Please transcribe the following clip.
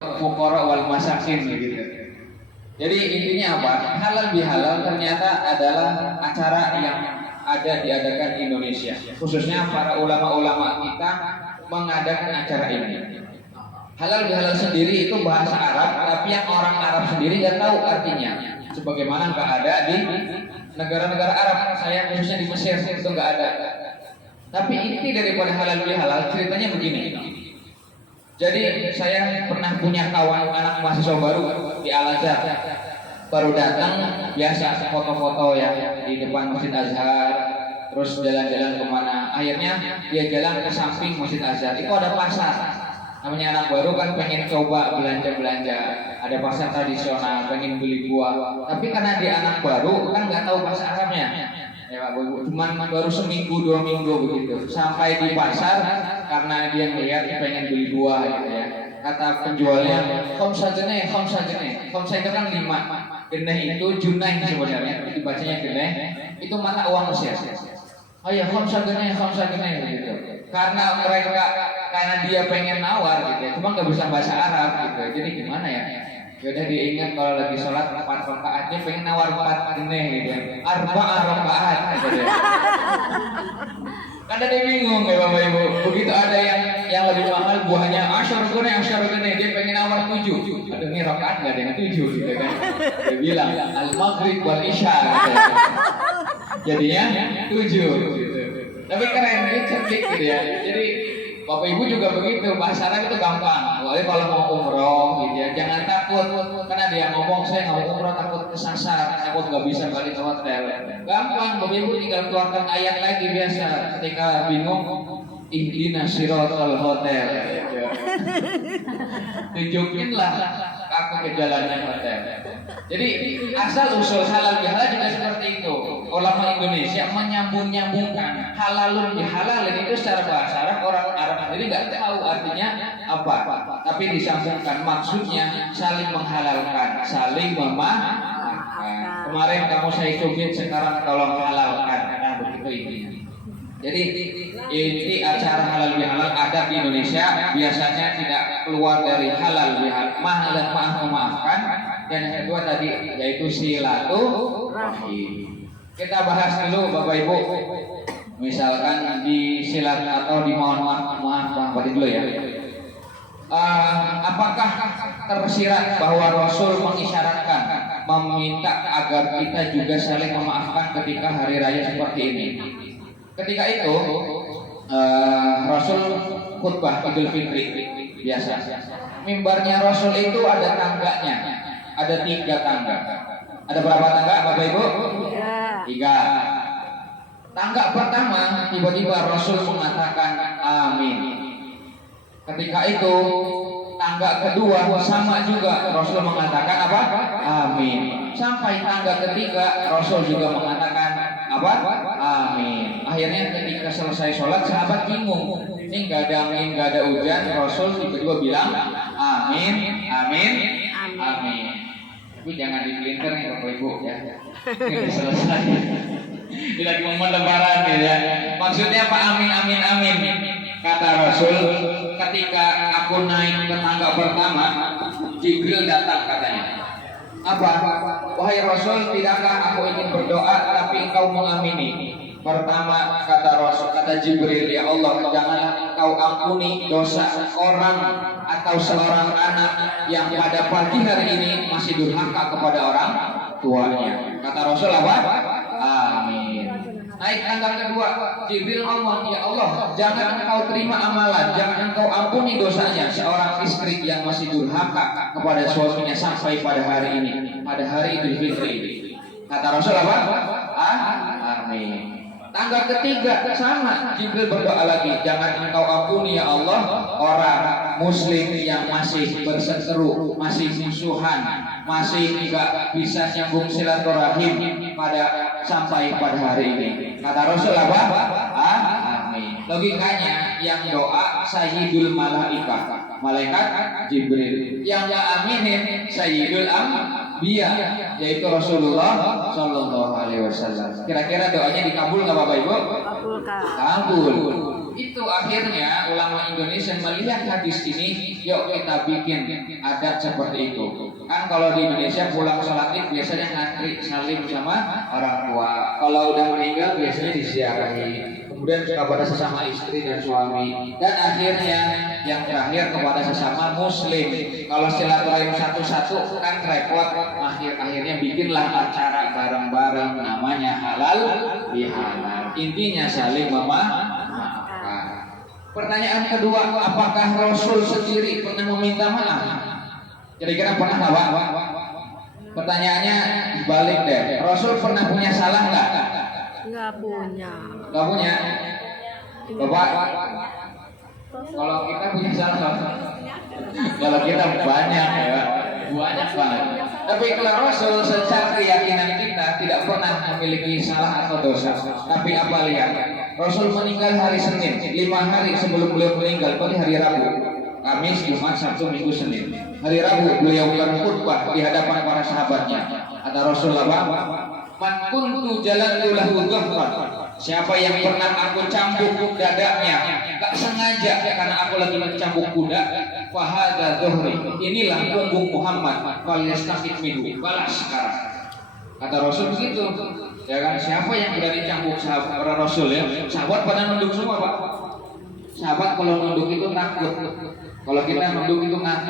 fuqara wal masakin gitu. Jadi intinya apa? Halal bihalal ternyata adalah acara yang diadakan di Indonesia. Khususnya para ulama-ulama kita mengadakan acara ini. Halal bihalal sendiri itu bahasa Arab, tapi yang orang Arab sendiri nggak tahu artinya. Sebagaimana nggak ada di negara-negara Arab, saya khususnya di Mesir itu nggak ada. Tapi inti daripada halal bihalal ceritanya begini. Jadi saya pernah punya kawan anak mahasiswa baru di Al Azhar, baru datang biasa foto-foto ya di depan Masjid Azhar, terus jalan-jalan kemana. Akhirnya dia jalan ke samping Masjid Azhar, itu ada pasar. Namanya anak baru kan pengen coba belanja-belanja, ada pasar tradisional, pengen beli buah. Tapi karena dia anak baru kan nggak tahu bahasa Arabnya. Ya Pak Bu, cuman baru seminggu 2 minggu begitu. Sampai di pasar karena dia melihat pengen beli buah gitu ya. Kata penjualnya, khamsa jeneh, khamsa jeneh. Khamsa itu kan 5. Geneh itu junai sebenarnya, itu bacanya geneh. Itu mata uang Mesir. Oh ya, khamsa geneh gitu. Karena dia pengen nawar gitu ya, cuma nggak bisa bahasa Arab gitu. Jadi gimana ya? Yaudah dia ingat kalau lagi sholat 4 rakaat dia pengen nawar 4 geneh gitu ya. Arba'ah rakaat gitu ya. Kan dia bingung ya Bapak Ibu. Begitu ada yang lebih mahal buahnya asyar geneh dia pengen nawar 7. Aduh ini rakaat nggak ada yang 7 gitu kan. Dia bilang al-maghrib wal isya gitu ya. Jadinya 7 gitu. Tapi keren dia cerdik gitu ya. Jadi Bapak Ibu juga begitu, bahasa Arab itu gampang. Pokoknya kalau mau umroh gitu ya, jangan takut. Karena dia ngomong, saya nggak mau umroh takut kesasar, takut nggak bisa balik ke hotel. Gampang, Bapak Ibu tinggal keluarkan ayat lagi biasa. Ketika bingung, ihdinas siratal hotel. Tunjukinlah aku ke jalannya hotel. Jadi asal usul halal bihalal juga seperti itu. Ulama Indonesia menyambung-nyambungkan halalun bihalalin itu secara bahasa Arab, orang Arab sendiri nggak tahu artinya apa. Tapi disambungkan maksudnya saling menghalalkan, saling memaafkan. Kemarin kamu saya cubit, sekarang tolong halalkan. Nah begitu intinya. Jadi inti acara halal bihalal ada di Indonesia biasanya tidak keluar dari halal bihalal, mahal dan memaafkan. Dan yang kedua tadi yaitu silaturahim. Kita bahas dulu Bapak Ibu. Misalkan di silat atau di mohon maaf dulu ya. Apakah tersirat bahwa Rasul mengisyaratkan meminta agar kita juga saling memaafkan ketika hari raya seperti ini? Ketika itu Rasul khutbah Idul Fitri biasa. Mimbarnya Rasul itu ada tangganya. Ada 3 tangga. Ada berapa tangga Bapak Ibu? 3. Tangga pertama tiba-tiba Rasul mengatakan amin. Ketika itu tangga kedua sama juga Rasul mengatakan apa? Amin. Sampai tangga ketiga Rasul juga mengatakan apa? Amin. Akhirnya ketika selesai sholat sahabat bingung. Ini nggak ada angin, nggak ada hujan. Rasul tiba-tiba bilang amin, amin, amin. Tapi jangan dipelintir nih Bapak Ibu ya. Ini selesai. Ini lagi momen lebaran ya. Maksudnya apa amin, amin, amin. Kata Rasul, ketika aku naik ke tangga pertama, Jibril datang katanya. Apa? Wahai Rasul, tidakkah aku ingin berdoa tapi engkau mengamini? Pertama kata Rasul, kata Jibril, ya Allah, janganlah engkau ampuni dosa orang atau seorang anak yang pada pagi hari ini masih durhaka kepada orang tuanya. Kata Rasul apa? Amin. Naik tangga kedua, Jibril ngomong, ya Allah, jangan engkau terima amalan, jangan engkau ampuni dosanya seorang istri yang masih durhaka kepada suaminya sampai pada hari ini, pada hari Idul Fitri. Kata Rasul apa? Amin. Tangga ketiga sama, Jibril berdoa lagi, jangan engkau ampuni ya Allah orang muslim yang masih berseteru, masih musuhan, masih tidak bisa nyambung silaturahim sampai pada hari ini. Kata Rasul apa? Amin. Logikanya yang doa Sayyidul Malaikah, malaikat Jibril. Yang aminin Sayyidul Anbiya, yaitu Rasulullah Shallallahu Alaihi Wasallam. Kira-kira doanya dikabul nggak Bapak Ibu? Kabul. Kabul. Itu akhirnya ulama Indonesia melihat hadis ini, yuk kita bikin adat seperti itu. Kan kalau di Indonesia pulang sholat id biasanya ngantri salim sama orang tua. Kalau udah meninggal biasanya disiarahi. Kemudian kepada sesama istri dan suami. Dan akhirnya yang terakhir kepada sesama muslim. Kalau silaturahim satu-satu kan repot. Akhirnya bikinlah acara bareng-bareng namanya halal bihalal. Intinya saling memaafkan. Pertanyaan kedua, apakah Rasul sendiri pernah meminta maaf? Kira-kira pernah nggak, Pak? Pertanyaannya balik deh. Rasul pernah punya salah nggak? Nggak punya. Nggak punya. Bapak, kalau kita punya salah, kalau kita banyak ya, banyak banget. Tapi kalau Rasul secara keyakinan kita tidak pernah memiliki salah atau dosa. Tapi apa lihat? Rasul meninggal hari Senin, 5 hari sebelum beliau meninggal, pada hari Rabu. Kamis, Jumat, Sabtu, Minggu, Senin. Hari Rabu beliau berkhutbah di hadapan para sahabatnya. Kata Rasulullah, "Man kuntu jalantu lahu dhahran." Siapa yang pernah aku cambuk dadanya, gak sengaja karena aku lagi mencambuk kuda, fahadha dhuhri. Inilah punggung Muhammad, falyastaqit minhu. Balas sekarang. Kata Rasul begitu. Ya kan, siapa yang berani cambuk sahabat para Rasul ya? Sahabat pada nunduk semua, Pak. Sahabat kalau nunduk itu takut. Kalau kita nunduk itu ngantuk.